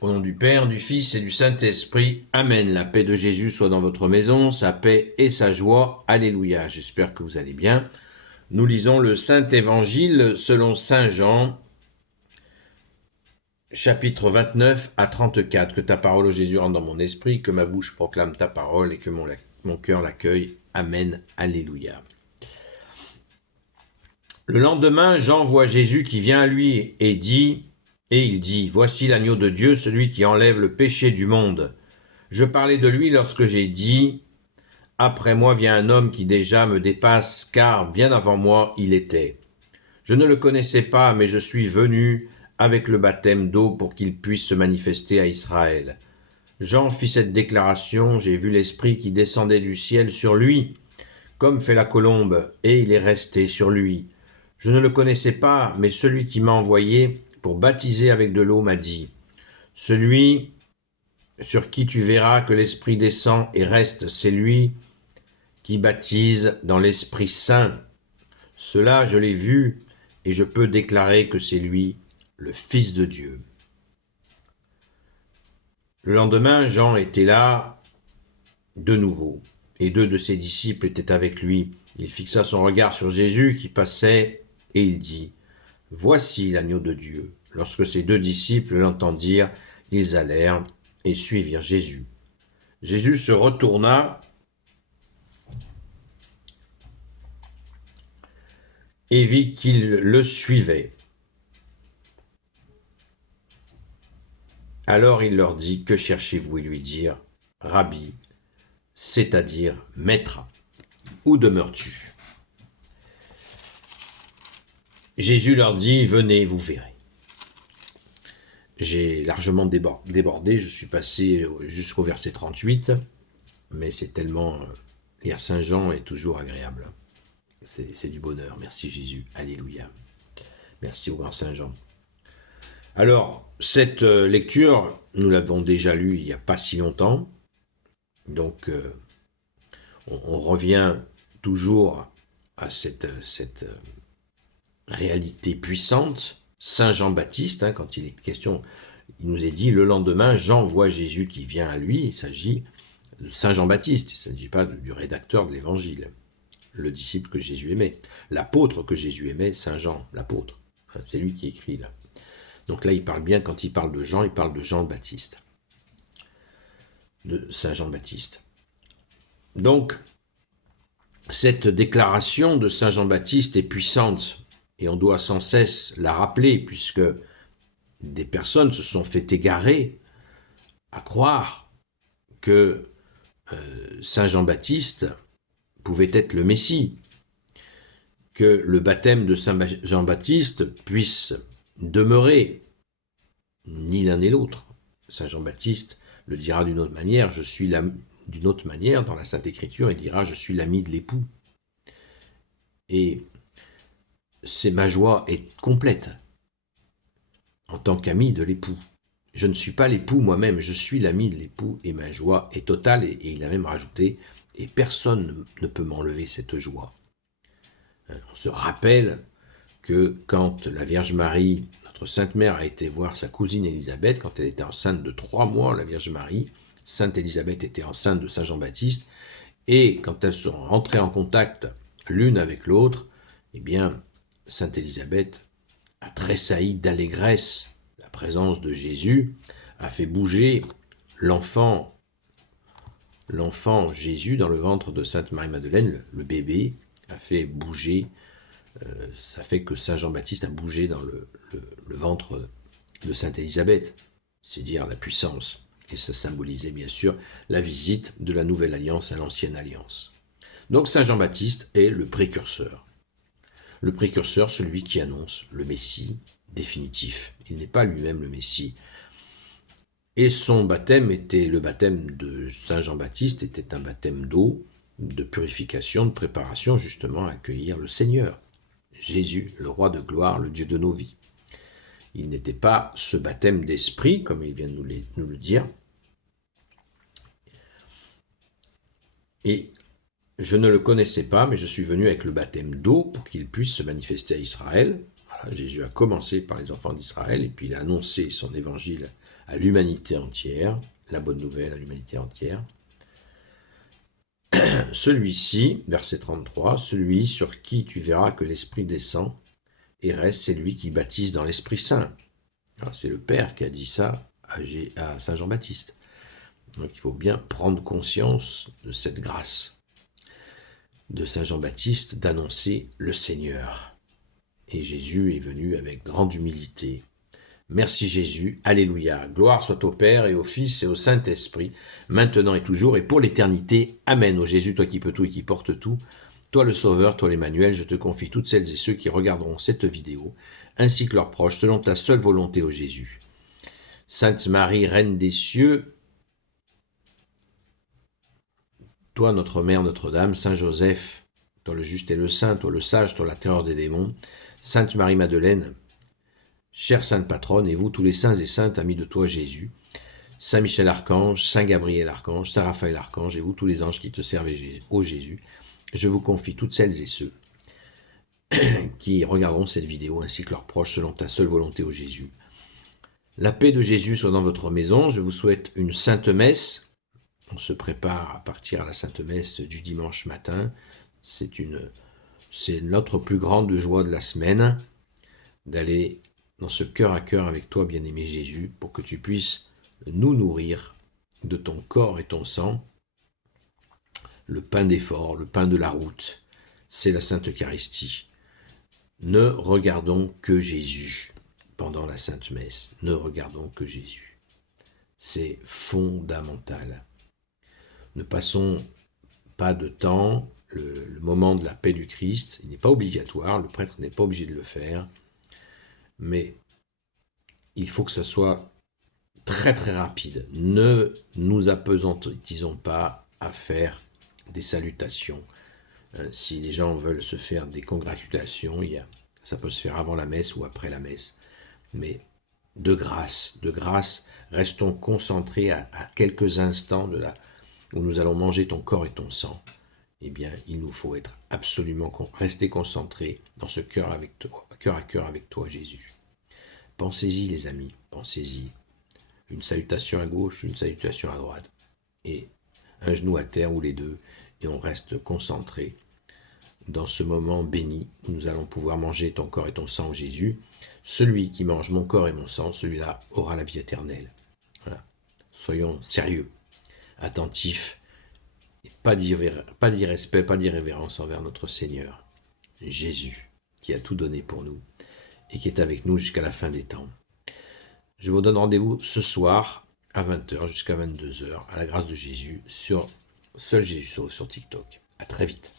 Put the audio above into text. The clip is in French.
Au nom du Père, du Fils et du Saint-Esprit. Amen. La paix de Jésus soit dans votre maison, sa paix et sa joie. Alléluia. J'espère que vous allez bien. Nous lisons le Saint-Évangile selon Saint Jean, chapitre 29 à 34. Que ta parole, ô Jésus, rentre dans mon esprit, que ma bouche proclame ta parole et que mon cœur l'accueille. Amen. Alléluia. Le lendemain, Jean voit Jésus qui vient à lui et il dit, « Voici l'agneau de Dieu, celui qui enlève le péché du monde. Je parlais de lui lorsque j'ai dit, « Après moi vient un homme qui déjà me dépasse, car bien avant moi il était. Je ne le connaissais pas, mais je suis venu avec le baptême d'eau pour qu'il puisse se manifester à Israël. » Jean fit cette déclaration, « J'ai vu l'Esprit qui descendait du ciel sur lui, comme fait la colombe, et il est resté sur lui. Je ne le connaissais pas, mais celui qui m'a envoyé pour baptiser avec de l'eau m'a dit, « Celui sur qui tu verras que l'Esprit descend et reste, c'est lui qui baptise dans l'Esprit Saint. Cela, je l'ai vu, et je peux déclarer que c'est lui, le Fils de Dieu. » Le lendemain, Jean était là de nouveau, et 2 de ses disciples étaient avec lui. Il fixa son regard sur Jésus qui passait, et il dit, « Voici l'agneau de Dieu. » Lorsque ses 2 disciples l'entendirent, ils allèrent et suivirent Jésus. Jésus se retourna et vit qu'ils le suivaient. Alors il leur dit, « Que cherchez-vous » Ils lui dirent, « Rabbi, c'est-à-dire maître, où demeures-tu » Jésus leur dit, « Venez, vous verrez. » J'ai largement débordé, je suis passé jusqu'au verset 38, mais c'est tellement... lire Saint Jean est toujours agréable. C'est du bonheur. Merci Jésus. Alléluia. Merci au grand Saint Jean. Alors, cette lecture, nous l'avons déjà lue il n'y a pas si longtemps. Donc, on revient toujours à cette réalité puissante. Saint Jean-Baptiste, quand il est question, il nous est dit, le lendemain, Jean voit Jésus qui vient à lui. Il s'agit de Saint Jean-Baptiste, il ne s'agit pas du rédacteur de l'Évangile, le disciple que Jésus aimait. L'apôtre que Jésus aimait, Saint Jean, l'apôtre. C'est lui qui écrit là. Donc là, il parle bien, quand il parle de Jean, il parle de Jean-Baptiste. De Saint Jean-Baptiste. Donc, cette déclaration de Saint Jean-Baptiste est puissante et on doit sans cesse la rappeler puisque des personnes se sont fait égarer à croire que Saint Jean-Baptiste pouvait être le Messie, que le baptême de Saint Jean-Baptiste puisse demeurer, ni l'un ni l'autre. Saint Jean-Baptiste le dira d'une autre manière, d'une autre manière, dans la Sainte Écriture, il dira « Je suis l'ami de l'époux ». Et ma joie est complète en tant qu'ami de l'époux. Je ne suis pas l'époux moi-même, je suis l'ami de l'époux et ma joie est totale. Et il a même rajouté « Et personne ne peut m'enlever cette joie ». On se rappelle que quand la Vierge Marie, notre Sainte Mère, a été voir sa cousine Élisabeth, quand elle était enceinte de 3 mois, la Vierge Marie, Sainte Élisabeth était enceinte de Saint Jean-Baptiste, et quand elles sont rentrées en contact l'une avec l'autre, eh bien, Sainte Élisabeth a tressailli d'allégresse. La présence de Jésus a fait bouger l'enfant Jésus dans le ventre de Sainte Marie-Madeleine, le bébé, a fait bouger, ça fait que Saint Jean-Baptiste a bougé dans le ventre de Sainte Élisabeth, c'est dire la puissance. Et ça symbolisait bien sûr la visite de la Nouvelle Alliance à l'Ancienne Alliance. Donc Saint Jean-Baptiste est le précurseur. Le précurseur, celui qui annonce le Messie définitif. Il n'est pas lui-même le Messie. Et son baptême le baptême de Saint Jean-Baptiste était un baptême d'eau, de purification, de préparation justement à accueillir le Seigneur. Jésus, le roi de gloire, le Dieu de nos vies. Il n'était pas ce baptême d'esprit, comme il vient de nous le dire. Et je ne le connaissais pas, mais je suis venu avec le baptême d'eau pour qu'il puisse se manifester à Israël. Voilà, Jésus a commencé par les enfants d'Israël, et puis il a annoncé son évangile à l'humanité entière, la bonne nouvelle à l'humanité entière. Celui-ci, verset 33, celui sur qui tu verras que l'Esprit descend et reste, c'est lui qui baptise dans l'Esprit Saint. C'est le Père qui a dit ça à Saint Jean-Baptiste. Donc il faut bien prendre conscience de cette grâce de Saint Jean-Baptiste d'annoncer le Seigneur. Et Jésus est venu avec grande humilité. Merci Jésus, alléluia, gloire soit au Père et au Fils et au Saint-Esprit, maintenant et toujours et pour l'éternité. Amen. Ô Jésus, toi qui peux tout et qui portes tout, toi le Sauveur, toi l'Emmanuel, je te confie toutes celles et ceux qui regarderont cette vidéo, ainsi que leurs proches, selon ta seule volonté, ô Jésus. Sainte Marie, Reine des cieux, toi notre Mère Notre-Dame, Saint Joseph, toi le juste et le saint, toi le sage, toi la terreur des démons, Sainte Marie-Madeleine, chère Sainte Patronne, et vous tous les saints et saintes amis de toi Jésus, Saint Michel Archange, Saint Gabriel Archange, Saint Raphaël Archange, et vous tous les anges qui te servent, ô Jésus, je vous confie toutes celles et ceux qui regarderont cette vidéo, ainsi que leurs proches, selon ta seule volonté, ô Jésus. La paix de Jésus soit dans votre maison, je vous souhaite une sainte messe. On se prépare à partir à la sainte messe du dimanche matin, c'est notre plus grande joie de la semaine, d'aller dans ce cœur à cœur avec toi, bien-aimé Jésus, pour que tu puisses nous nourrir de ton corps et ton sang, le pain d'effort, le pain de la route, c'est la Sainte Eucharistie. Ne regardons que Jésus pendant la Sainte Messe, ne regardons que Jésus. C'est fondamental. Ne passons pas de temps, le moment de la paix du Christ, il n'est pas obligatoire, le prêtre n'est pas obligé de le faire, mais il faut que ça soit très très rapide. Ne nous appesantisons pas à faire des salutations. Si les gens veulent se faire des congratulations, ça peut se faire avant la messe ou après la messe. Mais de grâce, restons concentrés à quelques instants où nous allons manger ton corps et ton sang. Eh bien, il nous faut être absolument rester concentrés dans ce cœur à cœur avec toi, Jésus. Pensez-y, les amis, pensez-y. Une salutation à gauche, une salutation à droite, et un genou à terre ou les deux, et on reste concentré dans ce moment béni où nous allons pouvoir manger ton corps et ton sang, Jésus. Celui qui mange mon corps et mon sang, celui-là aura la vie éternelle. Voilà. Soyons sérieux, attentifs, et pas d'irrespect, pas d'irrévérence envers notre Seigneur, Jésus, qui a tout donné pour nous et qui est avec nous jusqu'à la fin des temps. Je vous donne rendez-vous ce soir à 20h jusqu'à 22h, à la grâce de Jésus, sur Seul Jésus Sauve sur TikTok. À très vite.